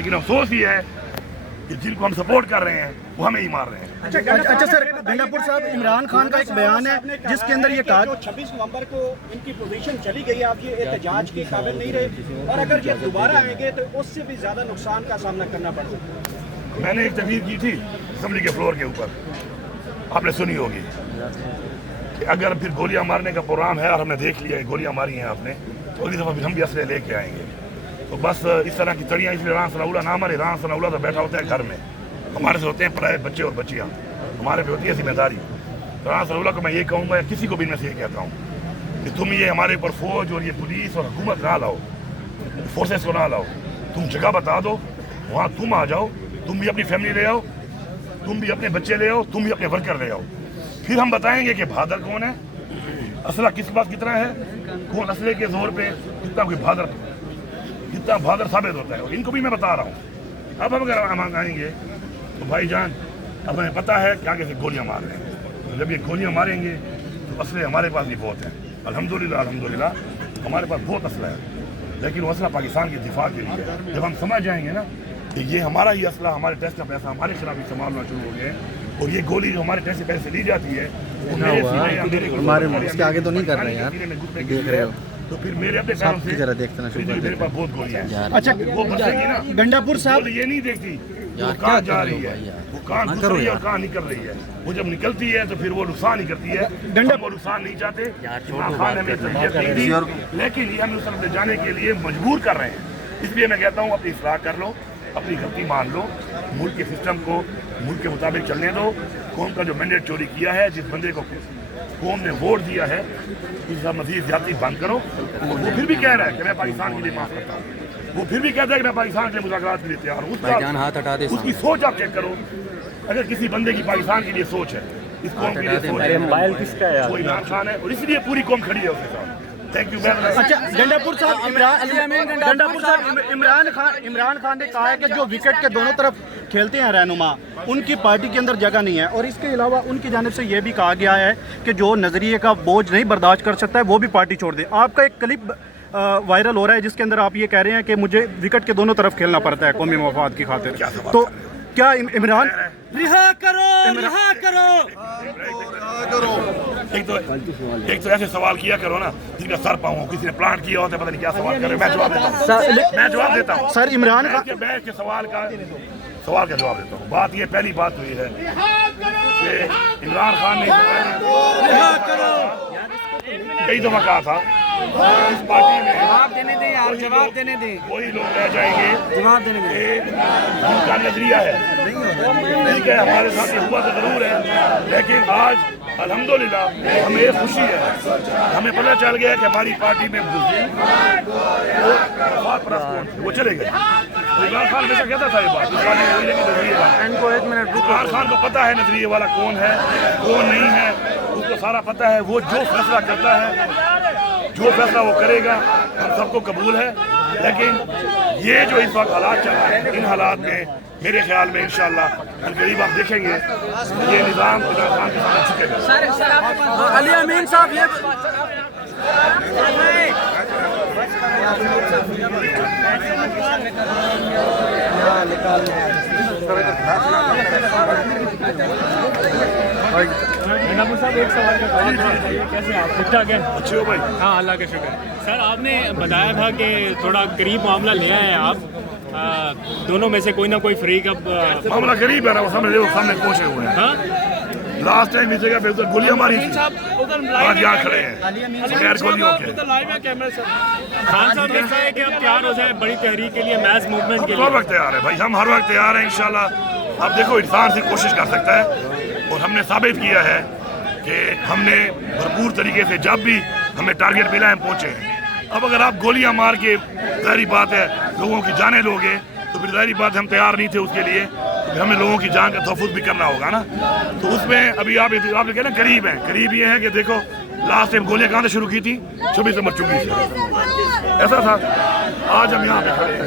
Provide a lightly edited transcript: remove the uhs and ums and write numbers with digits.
لیکن افسوس یہ ہے کہ جن کو ہم سپورٹ کر رہے ہیں وہ ہمیں ہی مار رہے ہیں. اچھا سر, گنڈا پور صاحب, عمران خان کا ایک بیان ہے جس کے اندر یہ کہا 26 نومبر کو ان کی پوزیشن چلی گئی, آپ یہ احتجاج کے قابل نہیں رہے, اور اگر یہ دوبارہ آئیں گے تو اس سے بھی زیادہ نقصان کا سامنا کرنا پڑ سکتا ہے. میں نے ایک تقریر کی تھی اسمبلی کے فلور کے اوپر, آپ نے سنی ہوگی, کہ اگر پھر گولیاں مارنے کا پروگرام ہے اور ہم نے دیکھ لیا ہے گولیاں ماری ہیں آپ نے, تو اگلی دفعہ پھر ہم بھی اسلحے لے کے آئیں گے. تو بس اس طرح کی تڑیاں, اس لیے ران ثناء اللہ نہ مارے. ران ثناء اللہ تو بیٹھا ہوتا ہے گھر میں, ہمارے سے ہوتے ہیں پرائے بچے اور بچیاں, ہمارے پہ ہوتی ہے ذمہ داری. تو ران ثناء اللہ کو میں یہ کہوں گا, کسی کو بھی میں سے یہ کہتا ہوں کہ تم یہ ہمارے اوپر فوج اور یہ پولیس اور حکومت نہ لاؤ, فورسز کو نہ لاؤ. تم جگہ بتا دو, وہاں تم آ جاؤ, تم بھی اپنی فیملی لے آؤ, تم بھی اپنے بچے لے آؤ, تم بھی اپنے ورکر لے آؤ. پھر ہم بتائیں گے کہ بہادر کون ہے, اسلحہ کس کے پاس کتنا ہے, کون اسلحے کے زور پہ کتنا بہادر ثابت ہوتا ہے. اور ان کو بھی میں بتا رہا ہوں. اب اگر ہم آئیں گے تو بھائی جان, اب ہمیں پتہ ہے کہ آگے سے گولیاں مار رہے ہیں. جب یہ گولیاں ماریں گے تو اسلحے ہمارے پاس بھی بہت ہیں, الحمدللہ ہمارے پاس بہت اسلحہ ہے, لیکن وہ اسلحہ پاکستان کے دفاع کے لیے ہے. جب ہم سمجھ جائیں گے نا کہ یہ ہمارا ہی اسلحہ, ہمارے ٹیسٹ کا پیسہ ہمارے خلاف استعمال ہونا شروع ہو گئے, اور یہ گولی جو ہمارے ٹیسٹ سے پیسے لی جاتی ہے ہمارے اس کے آگے تو نہیں کر رہے ہیں یار, دیکھ رہے ہو تو پھر میرے اپنے پیروں سے ذرا دیکھتے نا میرے پاس بہت گولیاں ہیں. اچھا وہ بچے گی نا, گنڈا پور صاحب, یہ نہیں دیکھتی وہ کہاں جا رہی ہے, وہ کہاں گھس رہی ہے اور کہاں نکل رہی ہے. وہ جب نکلتی ہے تو پھر وہ نقصان ہی کرتی ہے. ہم وہ نقصان نہیں چاہتے, خان ہمیں تربیت نہیں دی, لیکن یہ ہم اس طرف جانے کے لیے مجبور کر رہے ہیں. اس لیے میں کہتا ہوں اپنی اصلاح کر لو, اپنی غلطی مان لو, ملک کے سسٹم کو ملک کے مطابق چلنے دو. قوم کا جو مینڈیٹ چوری کیا ہے, جس بندے کو قوم نے ووٹ دیا ہے, اس کا مزید زیادتی بند کرو. وہ پھر بھی کہہ رہا ہے کہ میں پاکستان کے لیے معاف کرتا ہوں, وہ پھر بھی کہتا ہے کہ میں پاکستان کے مذاکرات کے لیے تیار ہوں. اس کی سوچ آپ چیک کرو. اگر کسی بندے کی پاکستان کے لیے سوچ ہے, اس قوم کے لیے سوچ ہے, وہ عمران خان ہے, اور اس لیے پوری قوم کھڑی ہے اس کے ساتھ. Thank you. اچھا گنڈا پور صاحب, عمران خان نے کہا ہے کہ جو وکٹ کے دونوں طرف کھیلتے ہیں رہنما, ان کی پارٹی کے اندر جگہ نہیں ہے, اور اس کے علاوہ ان کی جانب سے یہ بھی کہا گیا ہے کہ جو نظریے کا بوجھ نہیں برداشت کر سکتا ہے وہ بھی پارٹی چھوڑ دے. آپ کا ایک کلپ وائرل ہو رہا ہے جس کے اندر آپ یہ کہہ رہے ہیں کہ مجھے وکٹ کے دونوں طرف کھیلنا پڑتا ہے قومی مفاد کی خاطر. تو کیا عمران رہا کرو ایک تو ایسے سوال کیا کرو نا جس کا سر پاؤں, کسی نے پلانٹ کیا ہوتا ہے, پتہ نہیں کیا سوال کرے. میں جواب دیتا ہوں سر, عمران بیٹھ کے سوال کا جواب دیتا ہوں. بات یہ, پہلی بات تو یہ ہے کہ عمران خان نے کئی دفعہ کہا تھا اس پارٹی میں جواب دینے دیں کوئی لوگ رہ جائیں گے, جواب دینے دیں. ان کا نظریہ ہے, ٹھیک ہے, ہمارے ساتھ یہ ہوا تو ضرور ہے, لیکن آج الحمدللہ ہمیں یہ خوشی ہے, ہمیں پتہ چل گیا کہ ہماری پارٹی میں وہ چلے گئے. عمران خان ہمیشہ کہتا تھا یہ بات, اس پارٹی میں وہی لیکن نظریے والا. عمران خان کو پتہ ہے نظریے والا کون ہے کون نہیں ہے, اس کو سارا پتہ ہے. وہ جو فیصلہ کرتا ہے, جو فیصلہ وہ کرے گا, ہم سب کو قبول ہے. لیکن یہ جو اس وقت حالات چل رہے ہیں, ان حالات میں میرے خیال میں انشاءاللہ قریب آپ دیکھیں گے یہ نظام عمران خان کے سامنے جھکے گا. علی امین صاحب یہ صاحب ایک سوال کا کیسے آپ ٹھیک ٹھاک ہیں؟ اچھے ہو بھائی؟ ہاں اللہ کا شکر. سر آپ نے بتایا تھا کہ تھوڑا قریب معاملہ لے آئے ہیں آپ, دونوں میں سے کوئی نہ کوئی فریق اب معاملہ قریب ہے نا, وہ سامنے پہنچے ہوئے ہیں. ہاں لاسٹ ٹائم اس جگہ پہ ادھر گولیاں ماری تھی, آج یہاں کھڑے ہیں بغیر گولیوں کے. خان صاحب نے کہا ہے کہ اب تیار ہو جائے بڑی تحریک کے لیے, میس موومنٹ کے ہر لیے. وقت تیار ہے بھائی, ہم ہر وقت تیار ہیں انشاءاللہ. اب دیکھو انسان سے کوشش کر سکتا ہے, اور ہم نے ثابت کیا ہے کہ ہم نے بھرپور طریقے سے جب بھی ہمیں ٹارگیٹ ملا ہم پہنچے ہیں. اب اگر آپ گولیاں مار کے, ظاہری بات ہے لوگوں کی جانیں لوگے, تو پھر ظاہری بات ہم تیار نہیں تھے اس کے لیے, تو پھر ہمیں لوگوں کی جان کا تحفظ بھی کرنا ہوگا نا. تو اس میں ابھی آپ نے کہا نا قریب ہیں, قریب یہ ہے کہ دیکھو لاسٹ ٹائم گولیاں کہاں سے شروع کی تھی, 26 نمبر 24 سے ایسا تھا. آج ہم یہاں پہ کھڑے ہیں,